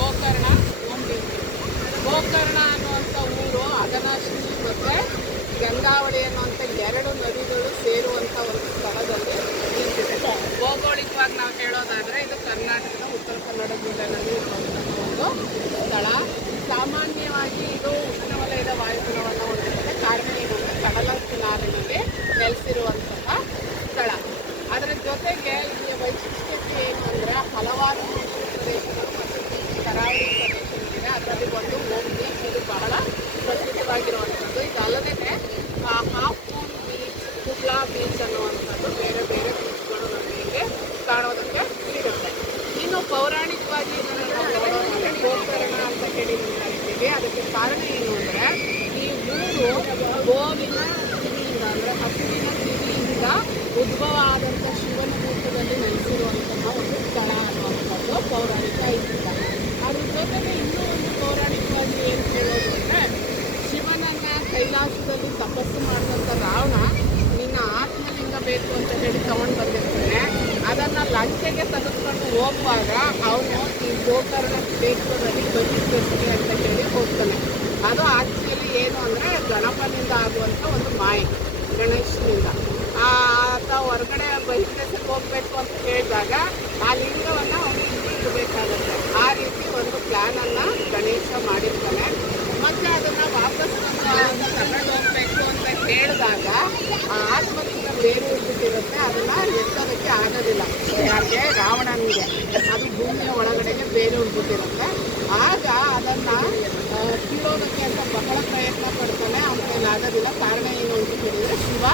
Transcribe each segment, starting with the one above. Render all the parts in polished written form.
ಗೋಕರ್ಣ ಹೋಗ್ಬೇಕು. ಗೋಕರ್ಣ ಅನ್ನುವಂಥ ಊರು ಅಘನಾಶಿನಿ ಮತ್ತು ಗಂಗಾವಳಿ ಅನ್ನುವಂಥ ಎರಡು ನದಿಗಳು ಸೇರುವಂಥ ಒಂದು ಸ್ಥಳದಲ್ಲಿ ನಿಂತಿದೆ. ಭೌಗೋಳಿಕವಾಗಿ ನಾವು ಹೇಳೋದಾದರೆ ಇದು ಕರ್ನಾಟಕದ ಉತ್ತರ ಕನ್ನಡ ಜಿಲ್ಲೆಯಲ್ಲಿ ಇರುವಂತಹ ಒಂದು ಸ್ಥಳ. ಸಾಮಾನ್ಯವಾಗಿ ಇದು ಉಷ್ಣವಲಯದ ವಾಯುಗುಣವನ್ನು ಹೊಂದಿರುತ್ತೆ. ಕಾರಣ ಏನು ಅಂದರೆ ಕಡಲ ಕಿನಾರಿನಲ್ಲಿ ನೆಲೆಸಿರುವಂತಹ ಸ್ಥಳ. ಅದರ ಜೊತೆಗೆ ಇಲ್ಲಿಯ ವೈಶಿಷ್ಟ್ಯತೆ ಏನು ಅಂದರೆ ಹಲವಾರು ಪ್ರದೇಶಗಳು ಮತ್ತು ಕರಾವಳಿ ಪ್ರದೇಶಗಳಿದೆ. ಅದರಲ್ಲಿ ಒಂದು ಹೋಮ್ ಬೀಚ್, ಇದು ಬಹಳ ಪ್ರಸಿದ್ಧವಾಗಿರುವಂಥದ್ದು. ಇದಲ್ಲದೆ ಹಾಫ್ ಮೂನ್ ಬೀಚ್, ಕುಬ್ಲಾ ಬೀಚ್ ಅನ್ನುವಂಥದ್ದು ಬೇರೆ ಬೇರೆ ಬೀಚ್ಗಳು ನಮಗೆ ಕಾಣೋದಕ್ಕೆ ಸಿಗುತ್ತೆ. ಇನ್ನು ಪೌರಾಣಿಕವಾಗಿ ಇದನ್ನು ನಾವು ನೋಡೋದಾದರೆ ಗೋಕರ್ಣ ಅಂತ ಹೇಳಿ ಕರಿತೀವಿ. ಅದಕ್ಕೆ ಕಾರಣ ಏನು ಅಂದರೆ ಈ ಊರು ಗೋವಿನ ಕಿವಿಯಿಂದ ಅಂದರೆ ಹಸುವಿನ ಕಿವಿಯಿಂದ ಉದ್ಭವ ಆದಂಥ ಶಿವನ ರೂಪದಲ್ಲಿ ನೆಲೆಸಿರುವಂತಹ ಒಂದು ಸ್ಥಳ ಅನ್ನುವಂಥದ್ದು ಪೌರಾಣಿಕ ಐತಿಹ್ಯ. ಅದ್ರ ಜೊತೆಗೆ ಇನ್ನೂ ಒಂದು ಪೌರಾಣಿಕವಾಗಿ ಏನು ಹೇಳೋದು ಅಂದರೆ ಶಿವನನ್ನು ಕೈಲಾಸದಲ್ಲಿ ತಪಸ್ಸು ಮಾಡಿದಂಥ ರಾವಣ ನಿನ್ನ ಆತ್ಮಲಿಂಗ ಬೇಕು ಅಂತ ಹೇಳಿ ತಗೊಂಡು ಬಂದಿರ್ತಾನೆ. ಅದನ್ನು ಲಂಕೆಗೆ ತೆಗೆದುಕೊಂಡು ಹೋಗುವಾಗ ಅವನು ಈ ಗೋಕರ್ಣ ಕ್ಷೇತ್ರದಲ್ಲಿ ಬದುಕಿ ಅಂತ ಹೇಳಿ ಹೋಗ್ತಾನೆ. ಅದು ಆಕ್ಚುಲಿ ಏನು ಅಂದರೆ ಗಣಪನಿಂದ ಆಗುವಂಥ ಒಂದು ಮಾಯೆ, ಗಣೇಶನಿಂದ. ಆತ ಹೊರಗಡೆ ಬಹಿರ್ದೇಶಕ್ಕೆ ಹೋಗಬೇಕು ಅಂತ ಹೇಳಿದಾಗ ಆ ಲಿಂಗವನ್ನು ಅವನು ಇಲ್ಲಿ ಇಡಬೇಕಾಗುತ್ತೆ. ಆ ರೀತಿ ಒಂದು ಪ್ಲ್ಯಾನನ್ನು ಗಣೇಶ ಮಾಡಿರ್ತಾನೆ. ಮತ್ತು ಅದನ್ನು ವಾಪಸ್ ತಗೊಂಡು ಹೋಗಬೇಕು ಅಂತ ಹೇಳಿದಾಗ ಆ ಆತ್ಮಲಿಂಗ ಬೇರೆ ಉಳಿದಿರುತ್ತೆ. ಅದನ್ನು ಎತ್ತೋದಕ್ಕೆ ಆಗೋದಿಲ್ಲ ಯಾರಿಗೆ, ರಾವಣನಿಗೆ. ಅದು ಭೂಮಿಯ ಒಳಗಡೆಗೆ ಬೇರೆ ಉಳಿದಿರುತ್ತೆ. ಆಗ ಅದನ್ನು ಕೀಳೋದಕ್ಕೆ ಅಂತ ಬಹಳ ಪ್ರಯತ್ನ ಪಡ್ತಾನೆ. ಅವನಿಗೆ ಆಗೋದಿಲ್ಲ. ಕಾರಣ ಏನು ಅಂತ ಹೇಳಿದರೆ ಶಿವ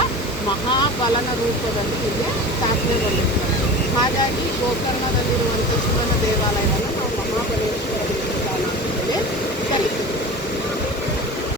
ಮಹಾಬಲನ ರೂಪದಲ್ಲಿ ಇಲ್ಲಿ ಸ್ಥಾಪನೆಗೊಂಡಿರ್ತಾರೆ. ಹಾಗಾಗಿ ಗೋಕರ್ಣದಲ್ಲಿರುವಂಥ ಶಿವನ ದೇವಾಲಯವನ್ನು